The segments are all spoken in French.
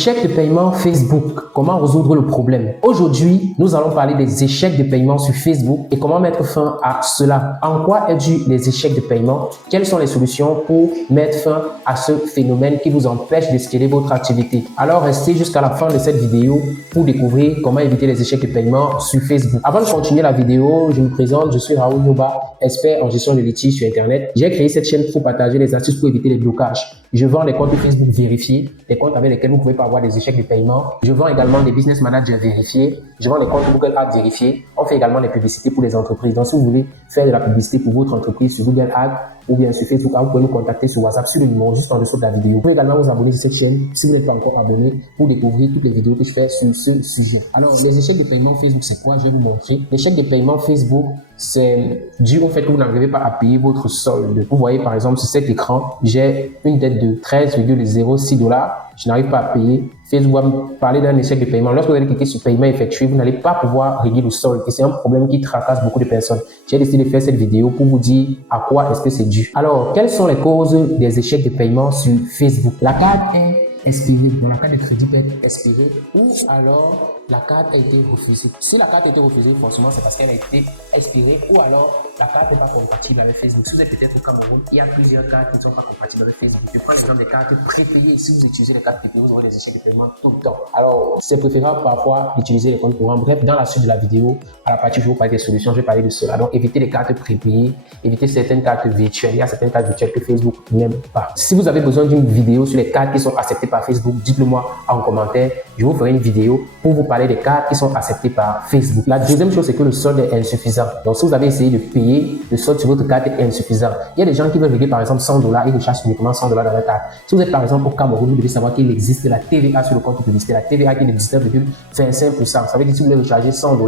Échec de paiement Facebook, comment résoudre le problème? Aujourd'hui, nous allons parler des échecs de paiement sur Facebook et comment mettre fin à cela. En quoi est dû les échecs de paiement? Quelles sont les solutions pour mettre fin à ce phénomène qui vous empêche de scaler votre activité? Alors, restez jusqu'à la fin de cette vidéo pour découvrir comment éviter les échecs de paiement sur Facebook. Avant de continuer la vidéo, je me présente, je suis Raoul Yoba, expert en gestion de litiges sur Internet. J'ai créé cette chaîne pour partager les astuces pour éviter les blocages. Je vends des comptes Facebook vérifiés, des comptes avec lesquels vous ne pouvez pas avoir des échecs de paiement. Je vends également des business managers vérifiés. Je vends des comptes Google Ads vérifiés. On fait également des publicités pour les entreprises. Donc, si vous voulez faire de la publicité pour votre entreprise sur Google Ads ou bien sur Facebook, vous pouvez nous contacter sur WhatsApp sur le numéro juste en dessous de la vidéo. Vous pouvez également vous abonner sur cette chaîne si vous n'êtes pas encore abonné pour découvrir toutes les vidéos que je fais sur ce sujet. Alors, les échecs de paiement Facebook, c'est quoi? Je vais vous montrer. L'échec de paiement Facebook, c'est dû au fait que vous n'arrivez pas à payer votre solde. Vous voyez par exemple sur cet écran, j'ai une dette de 13,06 $. Je n'arrive pas à payer. Facebook va me parler d'un échec de paiement. Lorsque vous allez cliquer sur paiement effectué, vous n'allez pas pouvoir régler le solde. Et c'est un problème qui tracasse beaucoup de personnes. J'ai décidé de faire cette vidéo pour vous dire à quoi est-ce que c'est dû. Alors, quelles sont les causes des échecs de paiement sur Facebook? La carte est expirée, donc la carte de crédit peut être expirée, ou alors la carte a été refusée. Si la carte a été refusée, forcément c'est parce qu'elle a été expirée, ou alors la carte n'est pas compatible avec Facebook. Si vous êtes peut-être au Cameroun, il y a plusieurs cartes qui ne sont pas compatibles avec Facebook. Je prends l'exemple des cartes prépayées. Si vous utilisez les cartes prépayées, vous aurez des échecs de paiement tout le temps. Alors, c'est préférable parfois d'utiliser les comptes courants. Bref, dans la suite de la vidéo, à la partie où je vais vous parler des solutions, je vais parler de cela. Donc, évitez les cartes prépayées, évitez certaines cartes virtuelles. Il y a certaines cartes virtuelles que Facebook n'aime pas. Si vous avez besoin d'une vidéo sur les cartes qui sont acceptées par Facebook, dites-le moi en commentaire. Je vous ferai une vidéo pour vous parler des cartes qui sont acceptées par Facebook. La deuxième chose, c'est que le solde est insuffisant. Donc, si vous avez essayé de payer, le solde sur votre carte est insuffisant. Il y a des gens qui veulent régler par exemple $100 et rechargent uniquement $100 dans leur carte. Si vous êtes par exemple au Cameroun, vous devez savoir qu'il existe la TVA sur le compte publicitaire. La TVA qui est de 19,25%. Ça veut dire que si vous voulez recharger $100, vous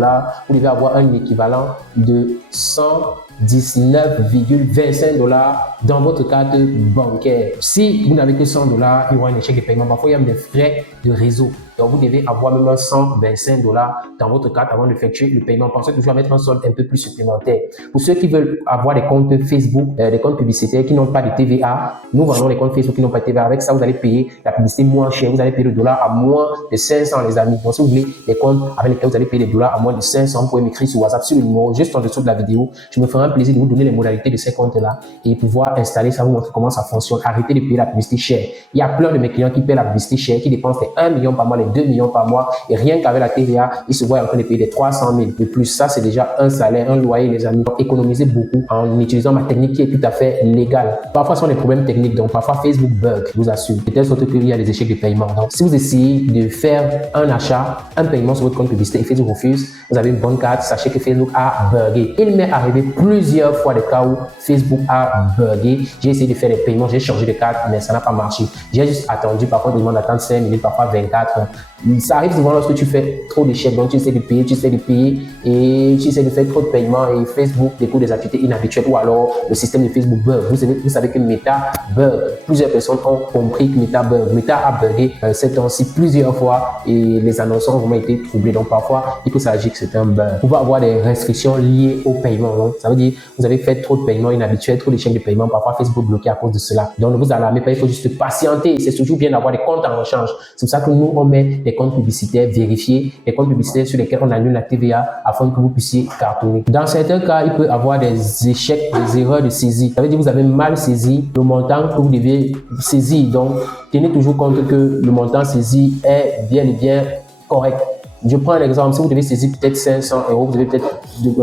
devez avoir un équivalent de 119,25 $ dans votre carte bancaire. Si vous n'avez que $100, il y aura un échec de paiement. Parfois, il y a même des frais de réseau. Donc, vous devez avoir même 125 $ dans votre carte avant d'effectuer le paiement. Pensez toujours à mettre un solde un peu plus supplémentaire. Pour ceux qui veulent avoir des comptes Facebook, des comptes publicitaires qui n'ont pas de TVA, nous vendons les comptes Facebook qui n'ont pas de TVA. Avec ça, vous allez payer la publicité moins cher. Vous allez payer le dollar à moins de 500, les amis. Donc, si vous voulez des comptes avec lesquels vous allez payer les dollars à moins de 500, vous pouvez m'écrire sur WhatsApp sur le numéro juste en dessous de la vidéo. Je me ferai un plaisir de vous donner les modalités de ces comptes-là et pouvoir installer ça, vous montrer comment ça fonctionne. Arrêtez de payer la publicité chère. Il y a plein de mes clients qui paient la publicité chère, qui dépensent les 1 million par mois, les 2 millions par mois, et rien qu'avec la TVA, ils se voient en train de payer des 300 000 de plus. Ça, c'est déjà un salaire, un loyer, les amis. Donc, économisez beaucoup en utilisant ma technique qui est tout à fait légale. Parfois, ce sont des problèmes techniques, donc parfois Facebook bug, je vous assure. De telle sorte qu'il y a des échecs de paiement. Donc, si vous essayez de faire un achat, un paiement sur votre compte publicitaire et Facebook refuse, vous avez une bonne carte, sachez que Facebook a bugué. Il m'est arrivé plusieurs fois des cas où Facebook a bugué. J'ai essayé de faire des paiements, j'ai changé de carte, mais ça n'a pas marché. J'ai juste attendu, parfois, on demande d'attendre 5 minutes, parfois 24 heures. Ça arrive souvent lorsque tu fais trop d'échecs, donc tu essaies de payer et tu essaies de faire trop de paiements et Facebook découvre des activités inhabituelles ou alors le système de Facebook bug. Vous savez que Meta bug. Plusieurs personnes ont compris que Meta bug. Meta a bugué ces temps-ci plusieurs fois et les annonceurs ont vraiment été troublés. Donc parfois, il faut s'agir que c'est un bug. Vous pouvez avoir des restrictions liées au paiement. Donc, ça veut dire vous avez fait trop de paiements inhabituels, trop d'échecs de paiement. Parfois, Facebook bloqué à cause de cela. Donc ne vous alarmez pas, il faut juste patienter. C'est toujours bien d'avoir des comptes en rechange. C'est pour ça que nous, on met des comptes publicitaires vérifiés, des comptes publicitaires sur lesquels on annule la TVA afin que vous puissiez cartonner. Dans certains cas, il peut y avoir des échecs, des erreurs de saisie. Ça veut dire que vous avez mal saisi le montant que vous devez saisir. Donc, tenez toujours compte que le montant saisi est bien et bien correct. Je prends un exemple, si vous devez saisir peut-être 500 €, vous devez peut-être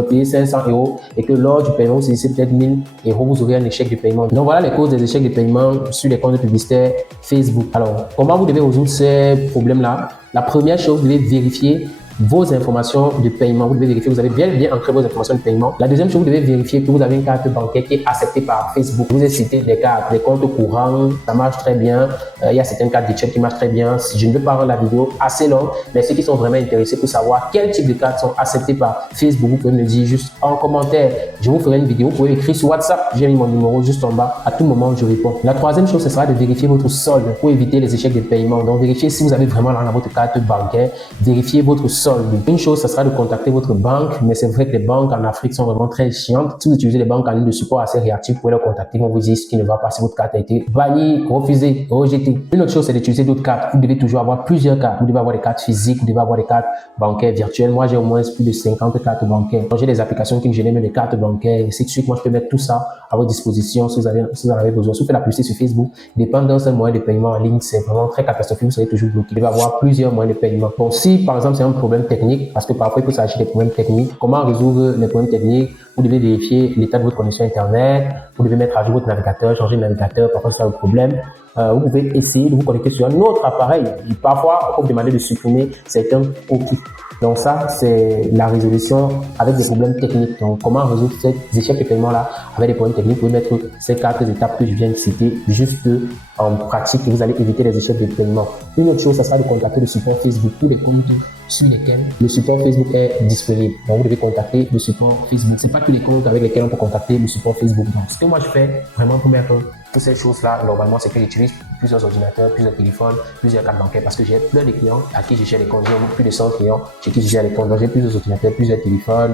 payer 500 € et que lors du paiement, vous saisissez peut-être 1000 €, vous aurez un échec de paiement. Donc voilà les causes des échecs de paiement sur les comptes publicitaires Facebook. Alors, comment vous devez résoudre ces problèmes-là? La première chose, vous devez vérifier vos informations de paiement. Vous devez vérifier que vous avez bien ancré vos informations de paiement. La deuxième chose, vous devez vérifier que vous avez une carte bancaire qui est acceptée par Facebook. Je vous ai cité des cartes, des comptes courants, ça marche très bien. Il y a certaines cartes virtuelles qui marchent très bien. Je ne veux pas rendre la vidéo assez longue, mais ceux qui sont vraiment intéressés pour savoir quel type de cartes sont acceptées par Facebook, vous pouvez me le dire juste en commentaire. Je vous ferai une vidéo. Vous pouvez écrire sur WhatsApp. J'ai mis mon numéro juste en bas. À tout moment, je réponds. La troisième chose, ce sera de vérifier votre solde pour éviter les échecs de paiement. Donc, vérifiez si vous avez vraiment l'argent dans votre carte bancaire. Vérifiez votre solde solde. Une chose, ça sera de contacter votre banque, mais c'est vrai que les banques en Afrique sont vraiment très chiantes. Si vous utilisez les banques en ligne de support assez réactifs, vous pouvez leur contacter, ils vont vous dire ce qui ne va pas, si votre carte a été bannie, refusée, rejetée. Une autre chose, c'est d'utiliser d'autres cartes. Vous devez toujours avoir plusieurs cartes. Vous devez avoir des cartes physiques, vous devez avoir des cartes bancaires virtuelles. Moi, j'ai au moins plus de 50 cartes bancaires. J'ai des applications qui me génèrent des cartes bancaires, ainsi de suite. Moi, je peux mettre tout ça à votre disposition si vous en avez besoin. Si vous faites la publicité sur Facebook, dépendant d'un seul moyen de paiement en ligne, c'est vraiment très catastrophique. Vous serez toujours bloqué. Vous devez avoir plusieurs moyens de paiement. Bon, si par exemple c'est un problème technique, parce que parfois il peut s'agir des problèmes techniques, comment résoudre les problèmes techniques? Vous devez vérifier l'état de votre connexion Internet, vous devez mettre à jour votre navigateur, changer le navigateur, parfois c'est un problème. Vous pouvez essayer de vous connecter sur un autre appareil. Et parfois, on peut vous demander de supprimer certains cookies. Donc ça, c'est la résolution avec des problèmes techniques. Donc comment résoudre ces échecs de paiement-là avec des problèmes techniques? Vous pouvez mettre ces 4 étapes que je viens de citer juste en pratique et vous allez éviter les échecs de paiement. Une autre chose, ça sera de contacter le support Facebook, tous les comptes sur lesquels le support Facebook est disponible. Donc vous devez contacter le support Facebook. C'est pas tous les comptes avec lesquels on peut contacter le support Facebook. Donc ce que moi je fais vraiment pour mettre toutes ces choses-là, normalement, c'est que j'utilise plusieurs ordinateurs, plusieurs téléphones, plusieurs cartes bancaires parce que j'ai plein de clients à qui je gère les comptes. J'ai plus de 100 clients chez qui je gère les comptes. Donc, j'ai plusieurs ordinateurs, plusieurs téléphones,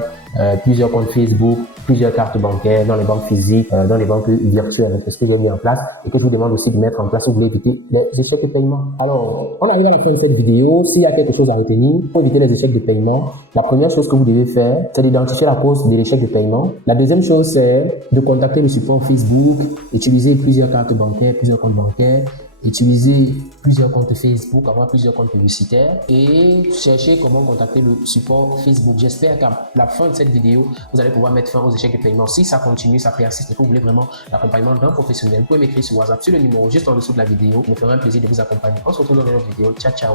plusieurs comptes Facebook, plusieurs cartes bancaires dans les banques physiques, dans les banques virtuelles. C'est ce que j'ai mis en place et que je vous demande aussi de mettre en place si vous voulez éviter les échecs de paiement. Alors, on arrive à la fin de cette vidéo. S'il y a quelque chose à retenir pour éviter les échecs de paiement, la première chose que vous devez faire, c'est d'identifier la cause de l'échec de paiement. La deuxième chose, c'est de contacter le support Facebook, utiliser plusieurs cartes bancaires, plusieurs comptes bancaires, utiliser plusieurs comptes Facebook, avoir plusieurs comptes publicitaires et chercher comment contacter le support Facebook. J'espère qu'à la fin de cette vidéo, vous allez pouvoir mettre fin aux échecs de paiement. Si ça continue, ça persiste et que vous voulez vraiment l'accompagnement d'un professionnel, vous pouvez m'écrire sur WhatsApp sur le numéro juste en dessous de la vidéo. Il me fera un plaisir de vous accompagner. On se retrouve dans une autre vidéo. Ciao, ciao.